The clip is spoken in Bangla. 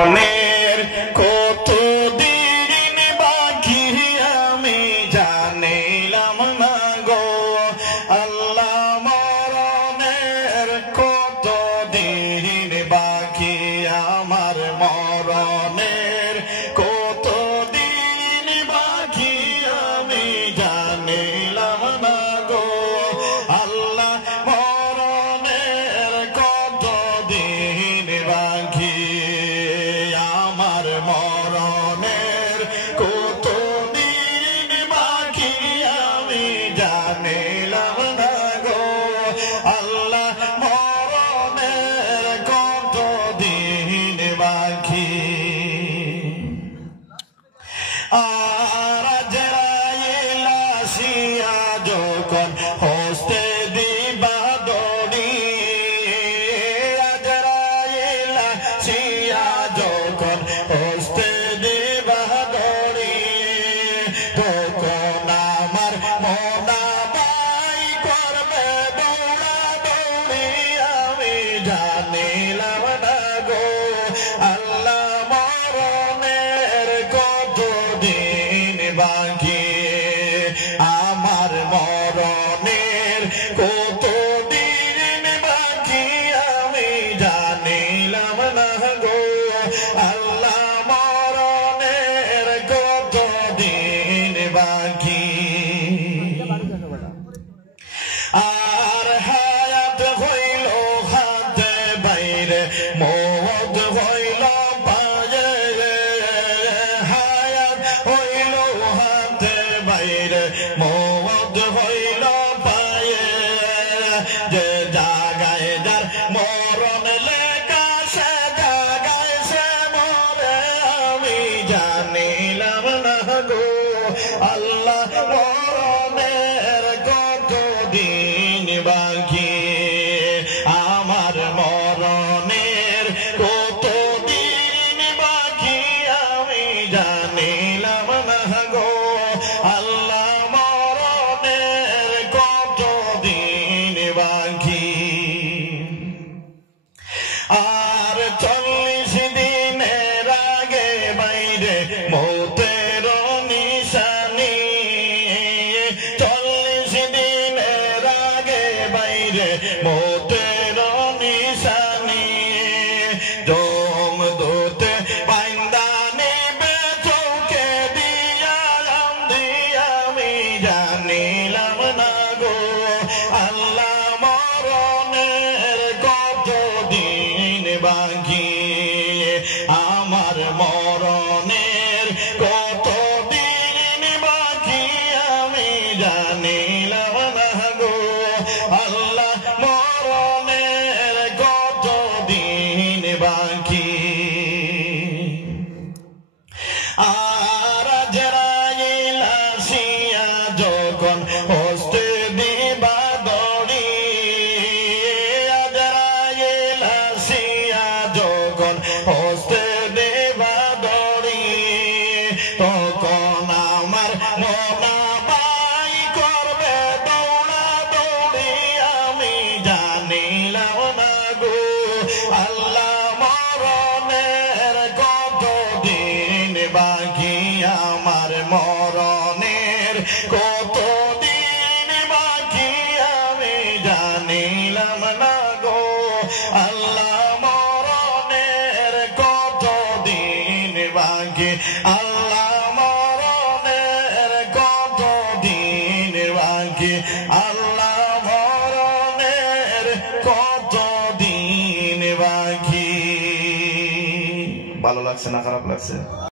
মরণের কতদিন বাকি আমি জানিলাম না গো আল্লাহ মরণের কতদিন বাকি আমার মরণের কতদিন বাকি আমি জানিলাম না গো আল্লাহ মরণের কতদিন বাকি আমার মরণের কতদিন বাকি আমি জানিলাম না গো আল্লাহ মরণের কতদিন বাকি আর আজরাইল আসিয়া যখন হস্তে দিবা দড়ি আজরাইল আসিয়া যখন হস্তে দিবা দড়ি তখন আমার মনাবাই করবে দৌড়া দৌড়ি আমি জানিলাম না গো আল্লাহ মরণের কতদিন বাকি আমার মরণের কতদিন বাকি আমি জানিলাম না গো আল্লাহ মরণের কতদিন বাকি আর হায়াত হইল হাতে বাইরে মওত হইল পায়ে হায়াত হইল হাতে বাইরে মওত হইল পায়ে যে জাগায় যার মরণ লেখা সে জাগায় সে মরে আমি জানিলাম না গো আল্লাহ মরণের কতদিন বাকি আমার মরণের কতদিন বাকি আমি জানিলাম না গো আল্লাহ মরণের কতদিন বাকি আর 40 দিনের আগে বাইরে মৌতের নিশানি 40 দিনের আগে বাইরে মৌতের নিশানি দম দোতে পাইন্দানি বেচৌকে দিয়া আমি জানিলাম না গো আল্লাহ মরণের কতদিন বাকি আমার মরণের কতদিন বাকি আমি জানিলাম না গো আল্লাহ মরণের কতদিন বাকি আর আজরাইল আসিয়া যখন হস্তে দিবা দড়ি আজরাইল আসিয়া যখন হস্তে দিবা দড়ি তখন আমার মনাবাই করবে দৌড়া দৌড়ি আমি জানিলাম না গো আল্লাহ মরণের কতদিন বাকি আমার মরণের কতদিন বাকি আমি জানিলাম না গো আল্লাহ মরণের কতদিন বাকি আল্লাহ মরণের কতদিন বাকি আল্লাহ মরণের কতদিন বাকি ভালো লাগছে না খারাপ লাগছে